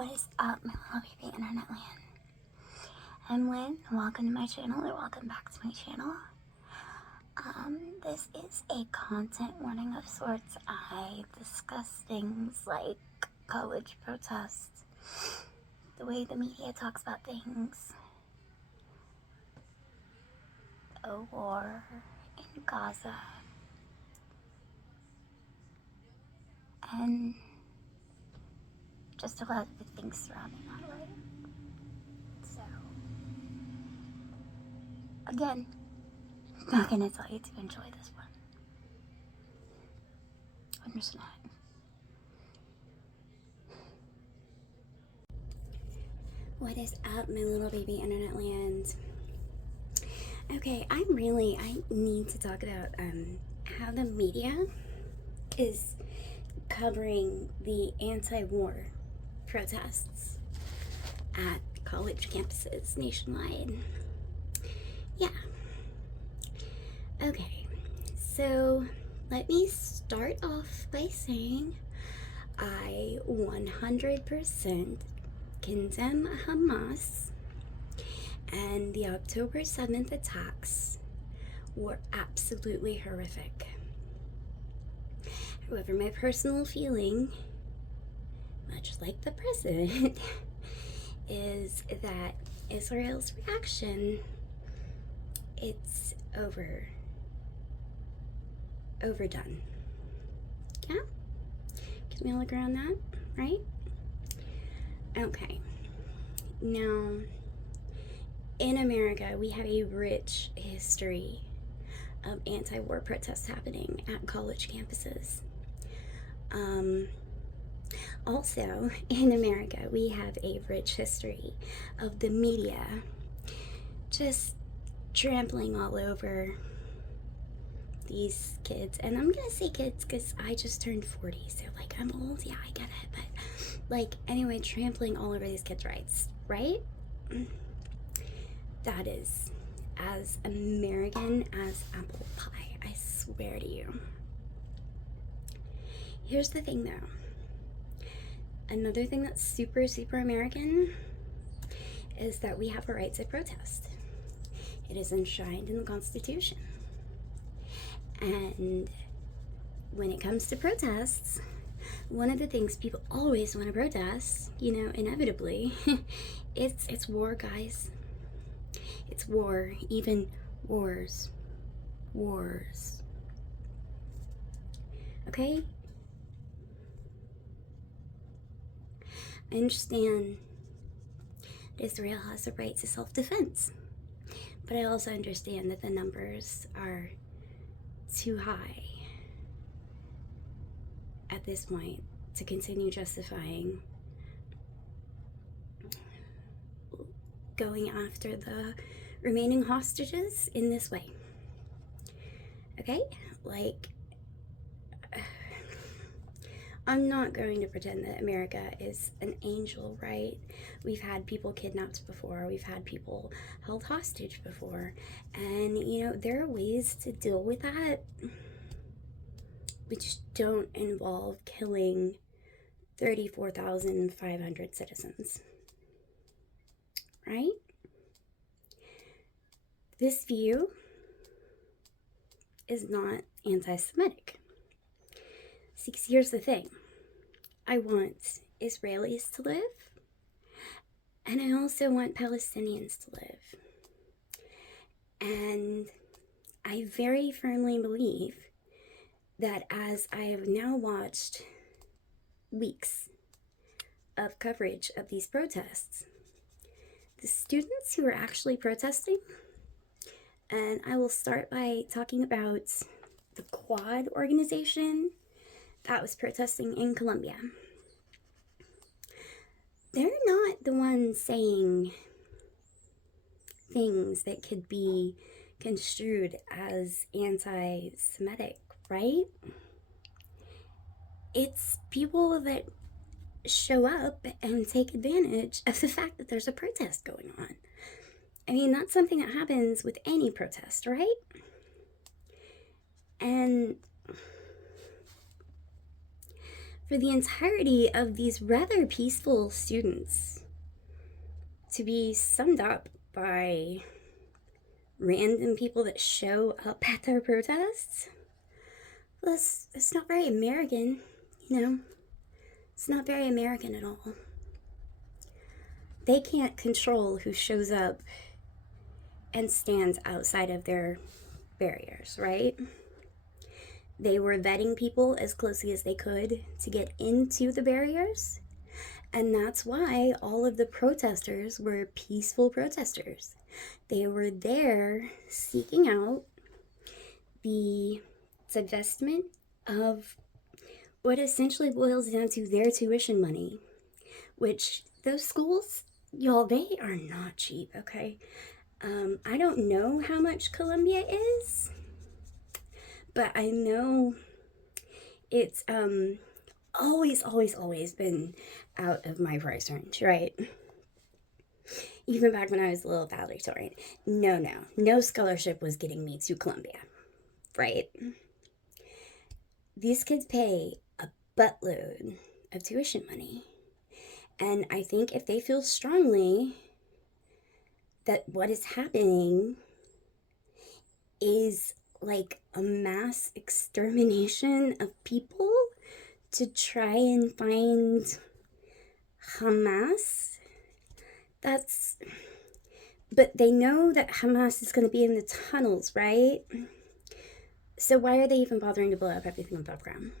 What is up, my little baby internet land? I'm Lynn. Welcome to my channel, or welcome back to my channel. This is a content warning of sorts. I discuss things like college protests, the way the media talks about things, a war in Gaza, and just a lot of the things surrounding that, right? So, again, I'm not gonna tell you to enjoy this one. I'm just not. What is up, my little baby internet land? Okay, I need to talk about how the media is covering the anti-war protests at college campuses nationwide. Yeah. Okay, so let me start off by saying I 100% condemn Hamas, and the October 7th attacks were absolutely horrific. However, my personal feeling, much like the president, is that Israel's reaction, it's overdone. Yeah? Can we all agree on that, right? Okay. Now, in America, we have a rich history of anti-war protests happening at college campuses. Also, in America, we have a rich history of the media just trampling all over these kids. And I'm gonna say kids because I just turned 40, so like I'm old, yeah, I get it. But like, anyway, trampling all over these kids' rights, right? That is as American as apple pie, I swear to you. Here's the thing though. Another thing that's super, super American is that we have a right to protest. It is enshrined in the Constitution. And when it comes to protests, one of the things people always want to protest, you know, inevitably, it's war, guys. It's war, even wars. Wars. Okay? I understand Israel has a right to self-defense, but I also understand that the numbers are too high at this point to continue justifying going after the remaining hostages in this way. Okay? Like, I'm not going to pretend that America is an angel, right? We've had people kidnapped before, we've had people held hostage before, and you know, there are ways to deal with that which don't involve killing 34,500 citizens, right? This view is not anti-Semitic. See, here's the thing. I want Israelis to live, and I also want Palestinians to live. And I very firmly believe that as I have now watched weeks of coverage of these protests, the students who are actually protesting, and I will start by talking about the Quad organization that was protesting in Colombia. They're not the ones saying things that could be construed as anti-Semitic, right? It's people that show up and take advantage of the fact that there's a protest going on. I mean, that's something that happens with any protest, right? And for the entirety of these rather peaceful students to be summed up by random people that show up at their protests, well, that's not very American, you know? It's not very American at all. They can't control who shows up and stands outside of their barriers, right? They were vetting people as closely as they could to get into the barriers. And that's why all of the protesters were peaceful protesters. They were there seeking out the divestment of what essentially boils down to their tuition money, which those schools, y'all, they are not cheap, okay? I don't know how much Columbia is, but I know it's always been out of my price range, right? Even back when I was a little valedictorian. No scholarship was getting me to Columbia, right? These kids pay a buttload of tuition money. And I think if they feel strongly that what is happening is like a mass extermination of people to try and find Hamas, but they know that Hamas is going to be in the tunnels, right? So why are they even bothering to blow up everything above ground?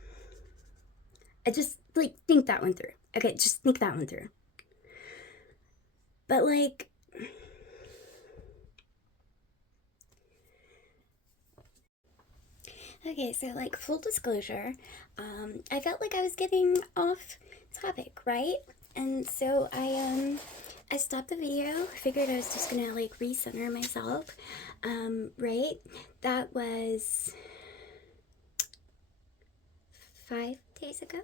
I just, think that one through. Okay, just think that one through. But, okay, so, full disclosure, I felt like I was getting off topic, right? And so I stopped the video, figured I was just gonna, recenter myself, right? That was 5 days ago.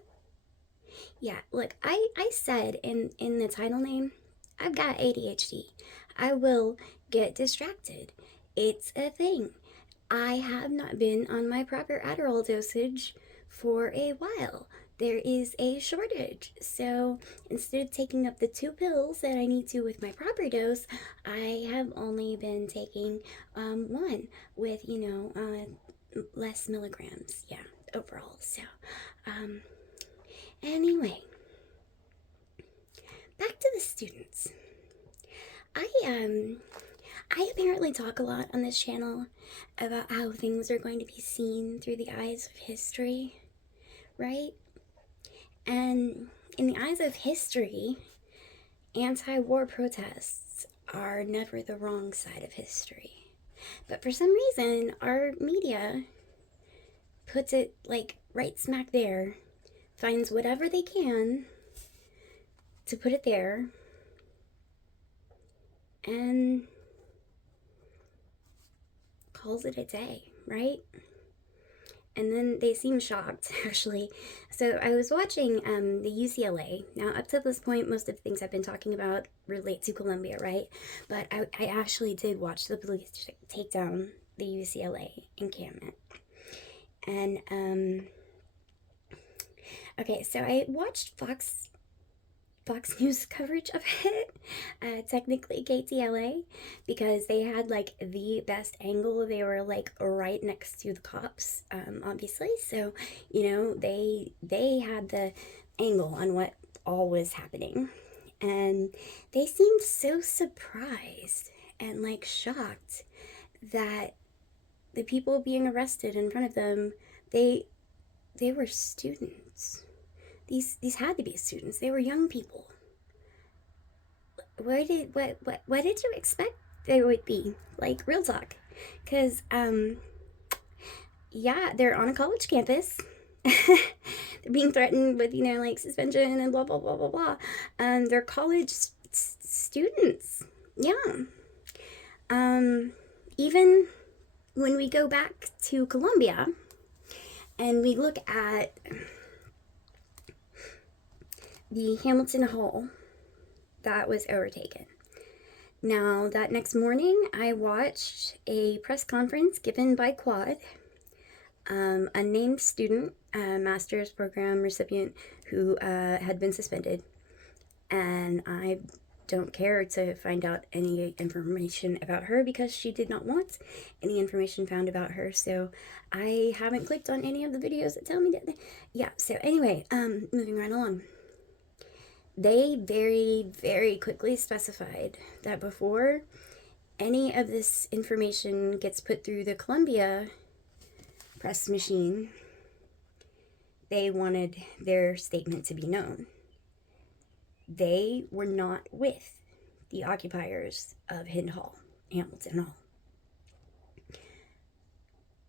Yeah, look, I said in the title name, I've got ADHD. I will get distracted. It's a thing. I have not been on my proper Adderall dosage for a while. There is a shortage. So instead of taking up the 2 pills that I need to with my proper dose, I have only been taking 1 with, less milligrams. Yeah, overall. So, anyway, back to the students. I apparently talk a lot on this channel about how things are going to be seen through the eyes of history, right? And in the eyes of history, anti-war protests are never the wrong side of history. But for some reason, our media puts it right smack there, finds whatever they can to put it there, and calls it a day, right? And then they seem shocked, actually. So I was watching the UCLA. Now, up to this point, most of the things I've been talking about relate to Columbia, right? But I actually did watch the police take down the UCLA encampment. And, okay, so I watched Fox News coverage of it, technically KTLA, because they had the best angle. They were right next to the cops, obviously. So, they had the angle on what all was happening. And they seemed so surprised and shocked that the people being arrested in front of them, they were students. These had to be students. They were young people. What did you expect they would be? Real talk. Because, yeah, they're on a college campus. They're being threatened with, suspension and blah, blah, blah, blah, blah. They're college students. Yeah. Even when we go back to Columbia and we look at the Hamilton Hall that was overtaken. Now, that next morning, I watched a press conference given by Quad, a named student, master's program recipient who had been suspended, and I don't care to find out any information about her because she did not want any information found about her. So I haven't clicked on any of the videos that tell me that. Yeah, so anyway, moving right along. They very, very quickly specified that before any of this information gets put through the Columbia press machine, they wanted their statement to be known. They were not with the occupiers of Hind Hall, Hamilton Hall.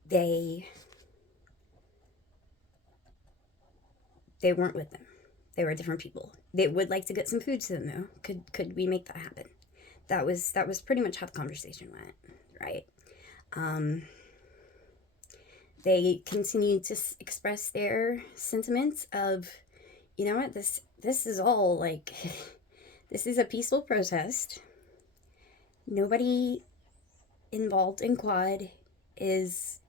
They weren't with them. They were different people. They would like to get some food to them, though. Could we make that happen? That was pretty much how the conversation went, right? They continued to express their sentiments of, you know what, this is all like, this is a peaceful protest. Nobody involved in Quad is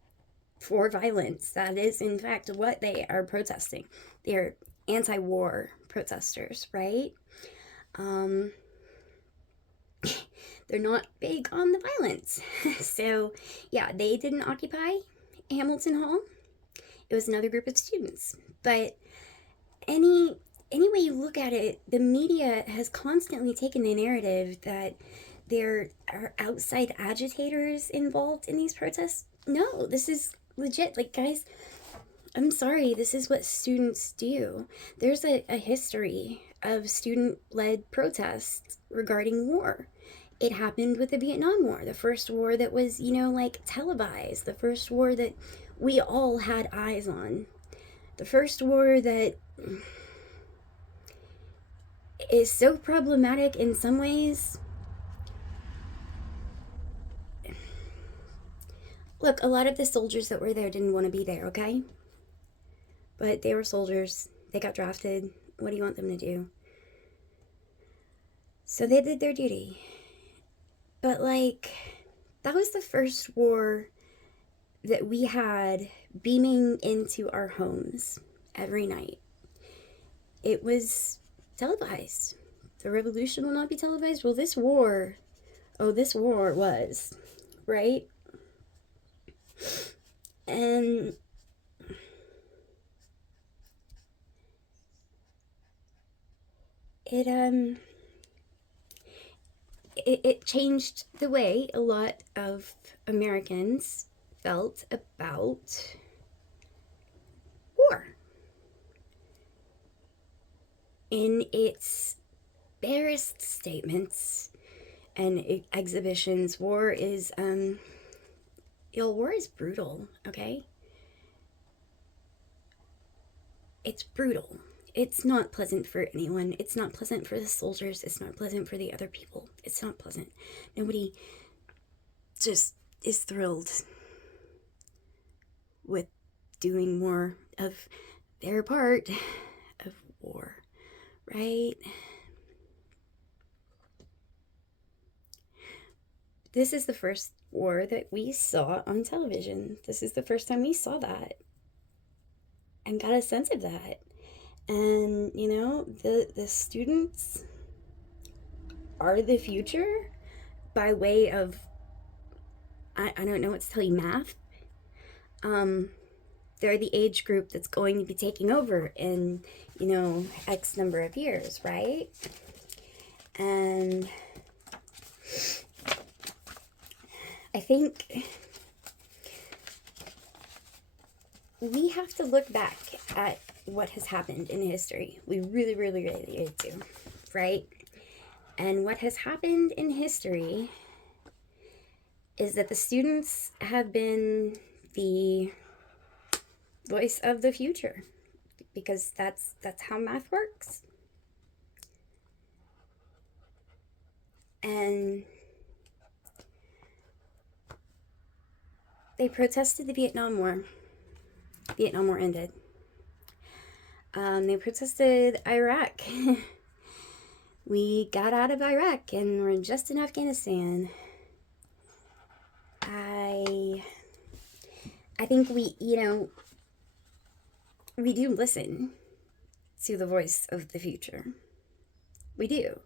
for violence. That is, in fact, what they are protesting. They're anti-war protesters, right? They're not big on the violence. So, yeah, they didn't occupy Hamilton Hall. It was another group of students. But any way you look at it, the media has constantly taken the narrative that there are outside agitators involved in these protests. No, this is legit. Like, guys, I'm sorry, this is what students do. There's a history of student-led protests regarding war. It happened with the Vietnam War, the first war that was, you know, like, televised, the first war that we all had eyes on, the first war that is so problematic in some ways. Look, a lot of the soldiers that were there didn't want to be there, okay? But they were soldiers. They got drafted. What do you want them to do? So they did their duty. But, like, that was the first war that we had beaming into our homes every night. It was televised. The revolution will not be televised. Well, this war was, right? And it changed the way a lot of Americans felt about war. In its barest statements and exhibitions, war is brutal, okay? It's brutal. It's not pleasant for anyone. It's not pleasant for the soldiers. It's not pleasant for the other people. It's not pleasant. Nobody just is thrilled with doing more of their part of war, right? This is the first war that we saw on television. This is the first time we saw that and got a sense of that. And, you know, the students are the future by way of, I don't know what to tell you, math. They're the age group that's going to be taking over in, you know, X number of years, right? And I think we have to look back at what has happened in history. We really, really, really need to, right? And what has happened in history is that the students have been the voice of the future, because that's how math works. And they protested the Vietnam War. Vietnam War ended. They protested Iraq. We got out of Iraq and we're just in Afghanistan. I think we, you know, we do listen. to the voice of the future. We do.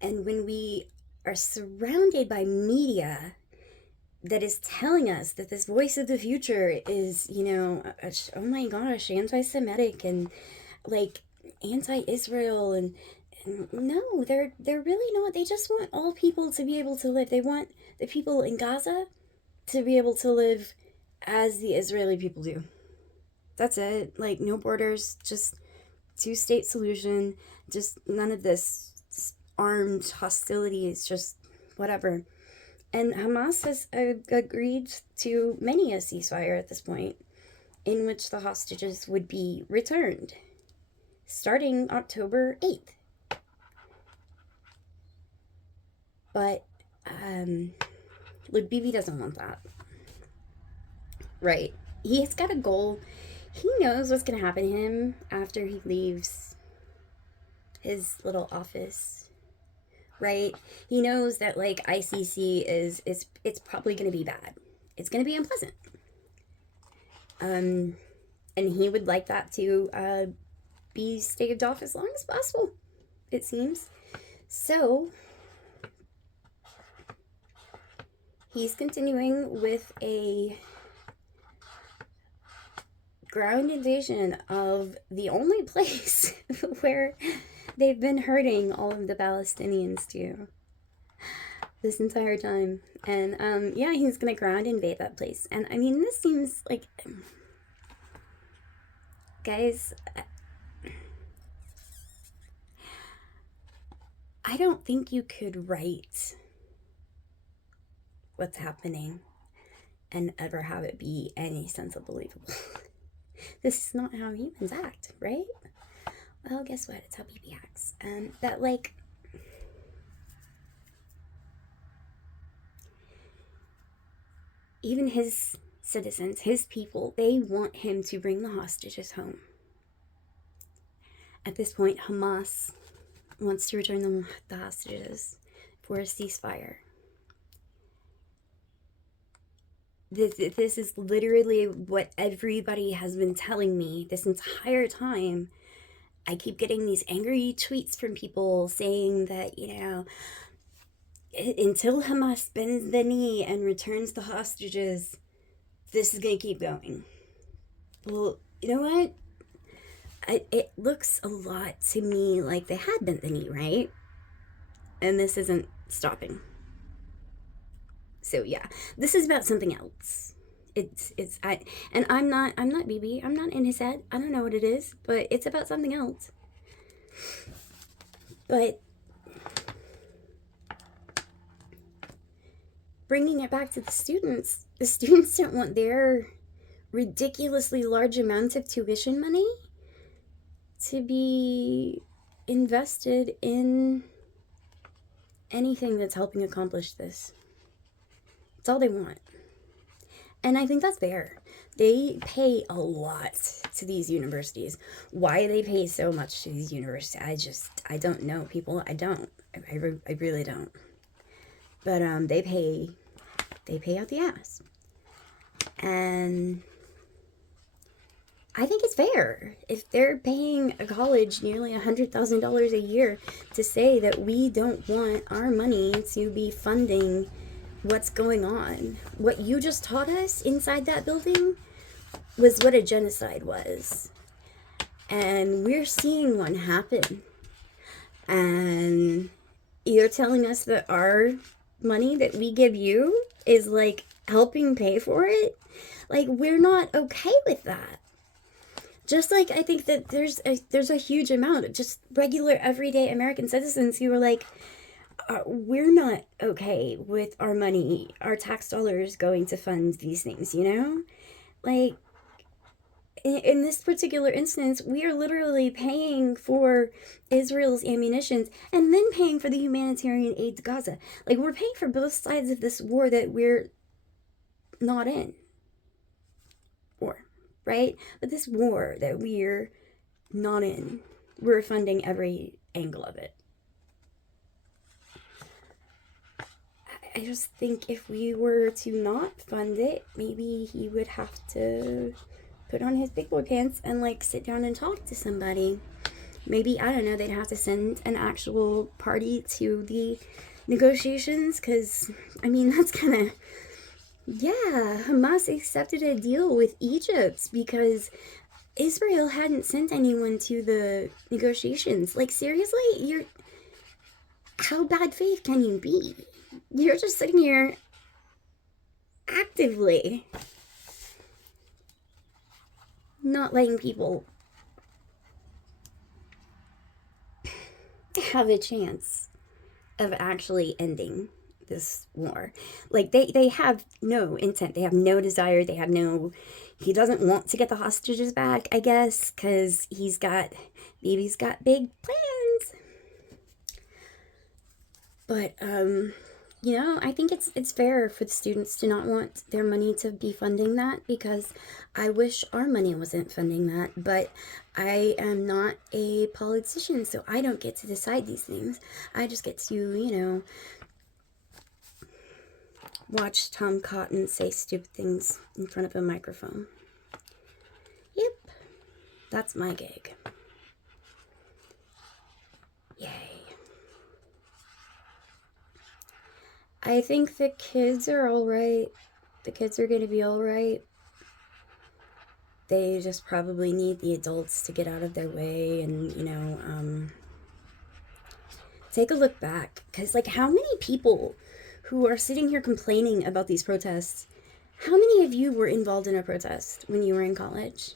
And when we are surrounded by media that is telling us that this voice of the future is, oh my gosh, anti-Semitic and like anti-Israel and no, they're really not. They just want all people to be able to live. They want the people in Gaza to be able to live as the Israeli people do. That's it. Like, no borders, just two-state solution, just none of this armed hostilities, just whatever. And Hamas has agreed to many a ceasefire at this point, in which the hostages would be returned, starting October 8th. But Luke Beebe doesn't want that. Right. He's got a goal. He knows what's going to happen to him after he leaves his little office. Right? He knows that like ICC is it's probably going to be bad. It's going to be unpleasant. And he would like that to be staved off as long as possible, it seems. So he's continuing with a ground invasion of the only place where they've been hurting all of the Palestinians too this entire time. And yeah, he's gonna ground invade that place. And I mean, this seems like, guys, I don't think you could write what's happening and ever have it be any sense of believable. This is not how humans act, right? Well, guess what? It's how BB acts. That, like, even his citizens, his people, they want him to bring the hostages home. At this point, Hamas wants to return the hostages for a ceasefire. This is literally what everybody has been telling me this entire time. I keep getting these angry tweets from people saying that, until Hamas bends the knee and returns the hostages, this is going to keep going. Well, you know what? It looks a lot to me like they had bent the knee, right? And this isn't stopping. So yeah, this is about something else. I'm not BB. I'm not in his head. I don't know what it is, but it's about something else. But bringing it back to the students don't want their ridiculously large amount of tuition money to be invested in anything that's helping accomplish this. That's all they want. And I think that's fair. They pay a lot to these universities. Why they pay so much to these universities, I don't know, people. I don't. I really don't. But they pay out the ass. And I think it's fair. If they're paying a college nearly $100,000 a year to say that we don't want our money to be funding what's going on. What you just taught us inside that building was what a genocide was. And we're seeing one happen. And you're telling us that our money that we give you is like helping pay for it? Like, we're not okay with that. Just like I think that there's a huge amount of just regular everyday American citizens who are like, we're not okay with our money, our tax dollars going to fund these things, Like, in this particular instance, we are literally paying for Israel's ammunitions and then paying for the humanitarian aid to Gaza. Like, we're paying for both sides of this war that we're not in. War, right? But this war that we're not in, we're funding every angle of it. I just think if we were to not fund it, maybe he would have to put on his big boy pants and like sit down and talk to somebody. Maybe, I don't know, they'd have to send an actual party to the negotiations, because, I mean, that's kind of, yeah, Hamas accepted a deal with Egypt because Israel hadn't sent anyone to the negotiations. Like, seriously? How bad faith can you be? You're just sitting here actively not letting people have a chance of actually ending this war. Like, they have no intent, they have no desire, they have no, he doesn't want to get the hostages back, I guess, because baby's got big plans. But you know, I think it's fair for the students to not want their money to be funding that, because I wish our money wasn't funding that, but I am not a politician, so I don't get to decide these things. I just get to, you know, watch Tom Cotton say stupid things in front of a microphone. Yep, that's my gig. Yay. I think the kids are alright. The kids are going to be alright. They just probably need the adults to get out of their way and, you know, take a look back. Because, like, how many people who are sitting here complaining about these protests, how many of you were involved in a protest when you were in college?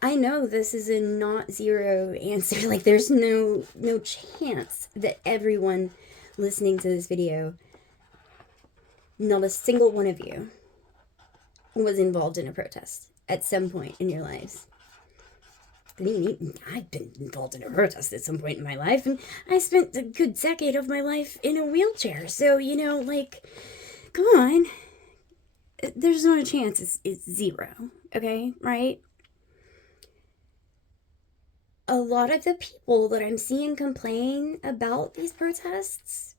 I know this is a not zero answer. Like, there's no chance that everyone listening to this video, not a single one of you, was involved in a protest at some point in your lives. I mean, I've been involved in a protest at some point in my life, and I spent a good decade of my life in a wheelchair, so, you know, like, come on. There's not a chance it's zero, okay, right? A lot of the people that I'm seeing complain about these protests,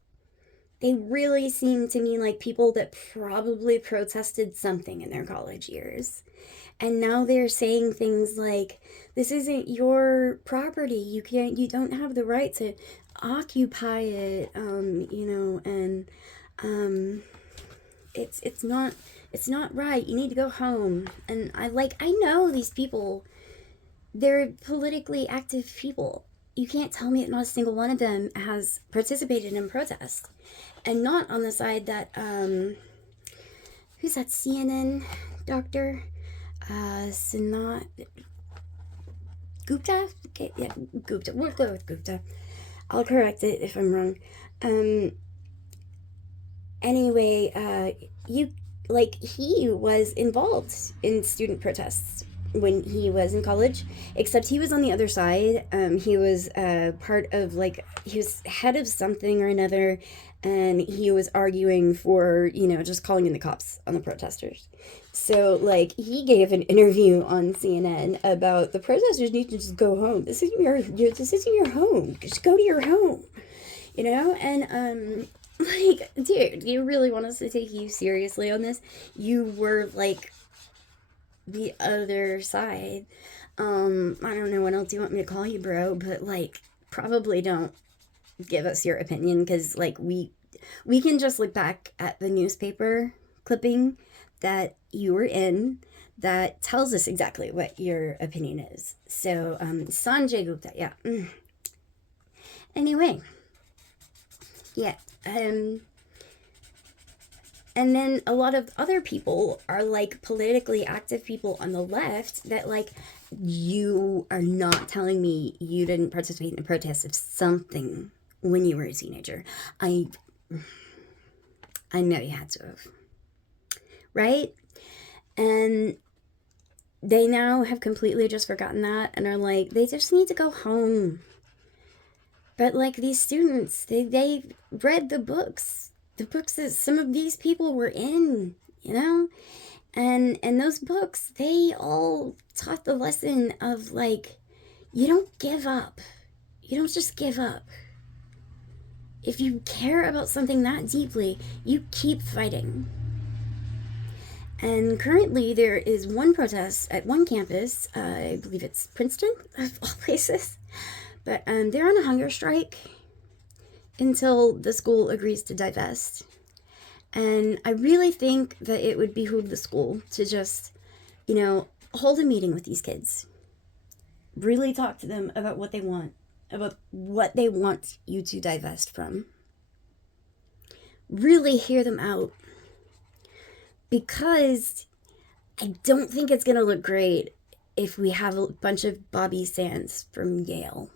they really seem to me like people that probably protested something in their college years. And now they're saying things like, this isn't your property, you don't have the right to occupy it, you know, and it's not right, you need to go home. And I know these people, they're politically active people. You can't tell me that not a single one of them has participated in protest. And not on the side that, who's that CNN doctor? Sanat Gupta? Okay, yeah, Gupta. We'll go with Gupta. I'll correct it if I'm wrong. Anyway, he was involved in student protests when he was in college, except he was on the other side. He was part of, like, he was head of something or another, and he was arguing for, you know, just calling in the cops on the protesters. So, like, he gave an interview on CNN about the protesters need to just go home. This isn't your home. Just go to your home, you know? And, like, dude, do you really want us to take you seriously on this? You were, like, the other side. I don't know what else you want me to call you, bro, but, like, probably don't give us your opinion, because, like, we can just look back at the newspaper clipping that you were in that tells us exactly what your opinion is. So, Sanjay Gupta, yeah. Anyway, yeah, and then a lot of other people are, like, politically active people on the left that, like, you are not telling me you didn't participate in a protest of something when you were a teenager. I know you had to have. Right? And they now have completely just forgotten that and are like, they just need to go home. But, like, these students, they read the books that some of these people were in, you know? And those books, they all taught the lesson of, like, you don't give up. You don't just give up. If you care about something that deeply, you keep fighting. And currently there is one protest at one campus, I believe it's Princeton, of all places, but they're on a hunger strike until the school agrees to divest. And I really think that it would behoove the school to just, hold a meeting with these kids. Really talk to them about what they want you to divest from. Really hear them out. Because I don't think it's going to look great if we have a bunch of Bobby Sands from Yale.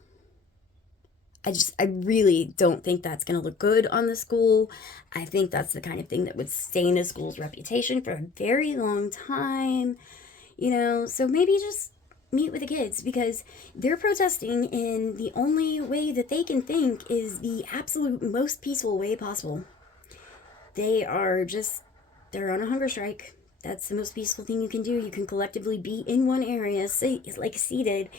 I really don't think that's going to look good on the school. I think that's the kind of thing that would stain a school's reputation for a very long time. So maybe just meet with the kids, because they're protesting in the only way that they can think is the absolute most peaceful way possible. They're on a hunger strike. That's the most peaceful thing you can do. You can collectively be in one area, seated,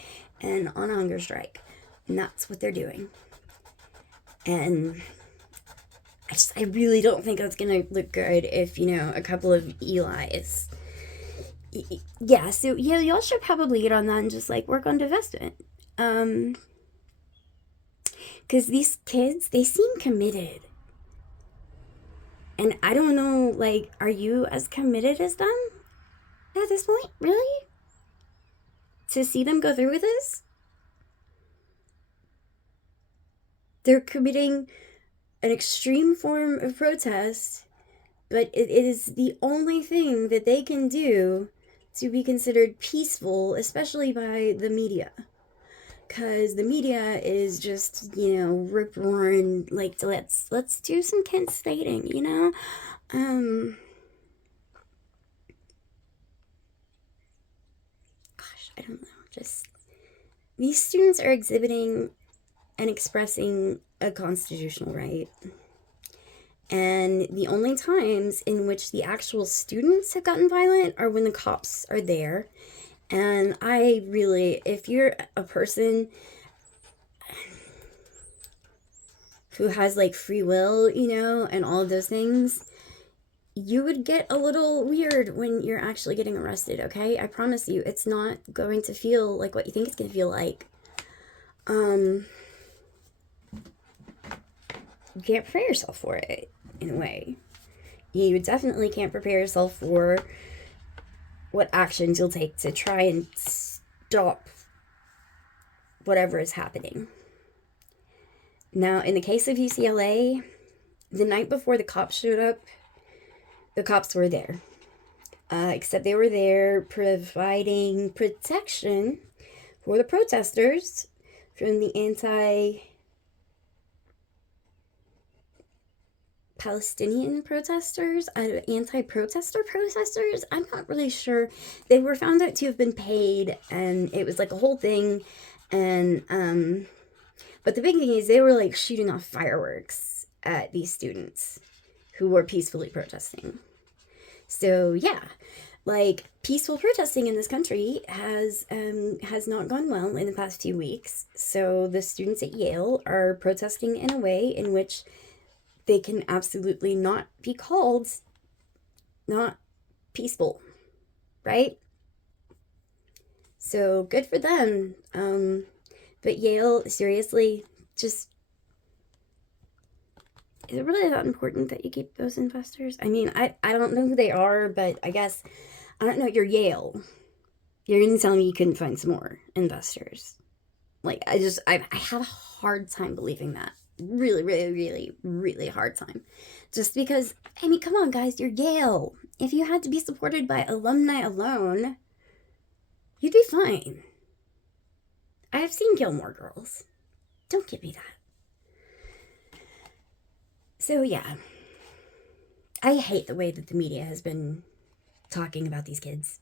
and on a hunger strike. And that's what they're doing. And I really don't think that's going to look good if, a couple of Eli's. Yeah, so y'all should probably get on that and just work on divestment. Because these kids, they seem committed. And I don't know, are you as committed as them at this point? Really? To see them go through with this? They're committing an extreme form of protest, but it is the only thing that they can do to be considered peaceful, especially by the media. Because the media is just, rip-roaring, let's do some Kent stating, Gosh, I don't know, just, these students are exhibiting and expressing a constitutional right. And the only times in which the actual students have gotten violent are when the cops are there. And if you're a person who has free will, and all of those things, you would get a little weird when you're actually getting arrested, okay? I promise you, it's not going to feel like what you think it's going to feel like. You can't prepare yourself for it, in a way. You definitely can't prepare yourself for what actions you'll take to try and stop whatever is happening. Now, in the case of UCLA, the night before the cops showed up, the cops were there. Except they were there providing protection for the protesters from the anti-Palestinian protesters, anti-protester protesters. I'm not really sure. They were found out to have been paid, and it was a whole thing. And but the big thing is they were shooting off fireworks at these students who were peacefully protesting. So yeah, peaceful protesting in this country has not gone well in the past few weeks. So the students at Yale are protesting in a way in which they can absolutely not be called not peaceful, right? So good for them. But Yale, seriously, just, is it really that important that you keep those investors? I mean, I don't know who they are, but I guess, I don't know, you're Yale. You're going to tell me you couldn't find some more investors. I have a hard time believing that. Really, really, really, really hard time. Just because, I mean, come on, guys, you're Yale. If you had to be supported by alumni alone, you'd be fine. I have seen Gilmore Girls. Don't give me that. So, yeah. I hate the way that the media has been talking about these kids.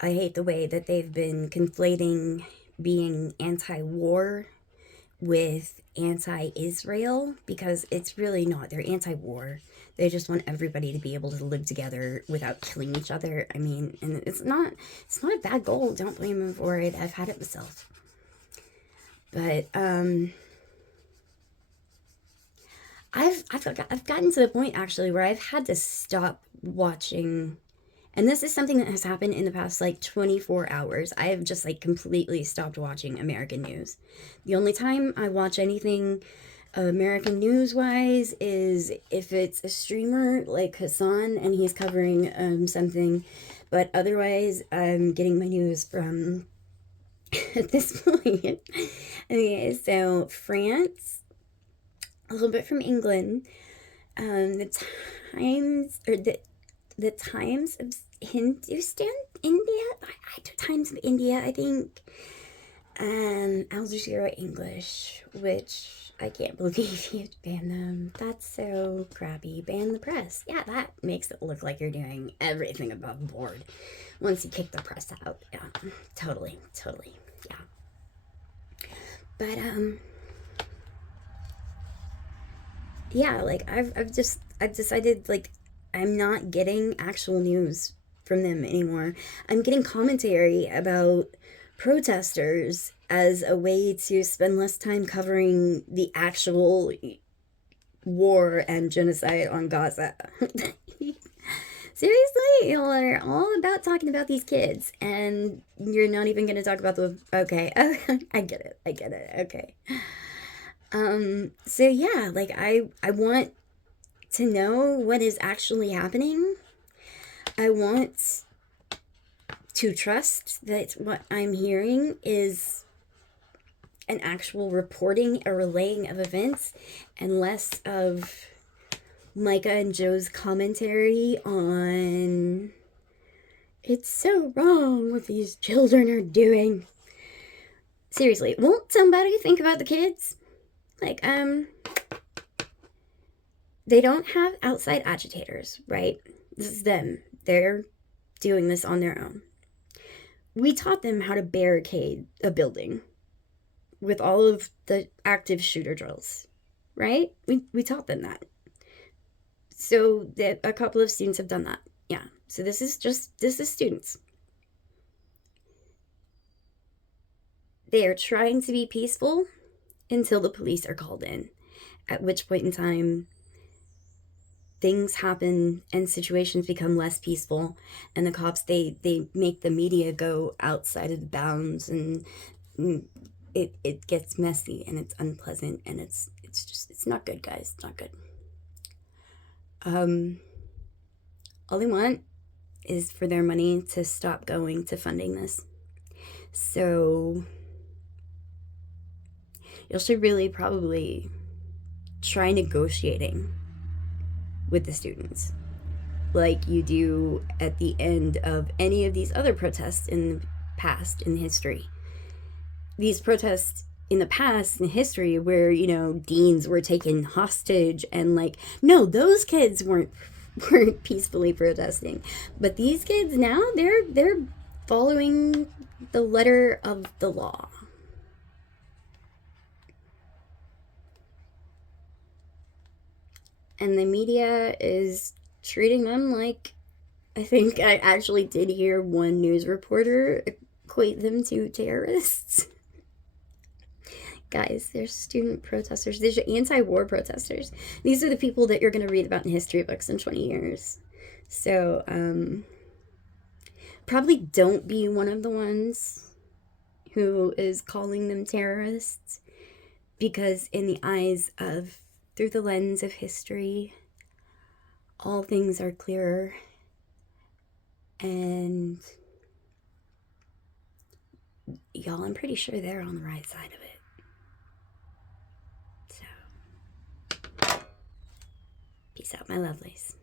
I hate the way that they've been conflating being anti-war with anti-Israel, because it's really not. They're anti-war. They just want everybody to be able to live together without killing each other. I mean, and it's not a bad goal. Don't blame them for it. I've had it myself. But I've gotten to the point actually where I've had to stop watching, and this is something that has happened in the past like 24 hours. I have just like completely stopped watching American news. The only time I watch anything American news wise is if it's a streamer like Hasan and he's covering something, but otherwise I'm getting my news from at this point. Okay, so France, a little bit from England, the Times or the Times of Hindustan, India, Times of India, I think. Al Jazeera English, which I can't believe you banned them. That's so crappy. Ban the press. Yeah, that makes it look like you're doing everything above board once you kick the press out. Yeah, totally. Yeah. But, yeah, like, I've decided, like, I'm not getting actual news from them anymore. I'm getting commentary about protesters as a way to spend less time covering the actual war and genocide on Gaza. Seriously, y'all are all about talking about these kids, and you're not even gonna talk about the. Okay, I get it. Okay. So yeah, like I want to know what is actually happening. I want to trust that what I'm hearing is an actual reporting, a relaying of events, and less of Micah and Joe's commentary on it's so wrong what these children are doing. Seriously, won't somebody think about the kids? Like, they don't have outside agitators, right? This is them. They're doing this on their own. We taught them how to barricade a building with all of the active shooter drills, right? We taught them that. So that a couple of students have done that. Yeah. So this is students. They are trying to be peaceful until the police are called in, at which point in time things happen and situations become less peaceful, and the cops they make the media go outside of the bounds, and it gets messy and it's unpleasant, and it's not good, guys. It's not good. All they want is for their money to stop going to funding this. So you should really probably try negotiating with the students like you do at the end of any of these other protests in the past in history. These protests in the past in history where, you know, deans were taken hostage, and like, no, those kids weren't peacefully protesting, but these kids now they're following the letter of the law. And the media is treating them like, I think I actually did hear one news reporter equate them to terrorists. Guys, they're student protesters. These are anti-war protesters. These are the people that you're going to read about in history books in 20 years. So, probably don't be one of the ones who is calling them terrorists, because in the eyes of, through the lens of history, all things are clearer, and y'all, I'm pretty sure they're on the right side of it. So, peace out, my lovelies.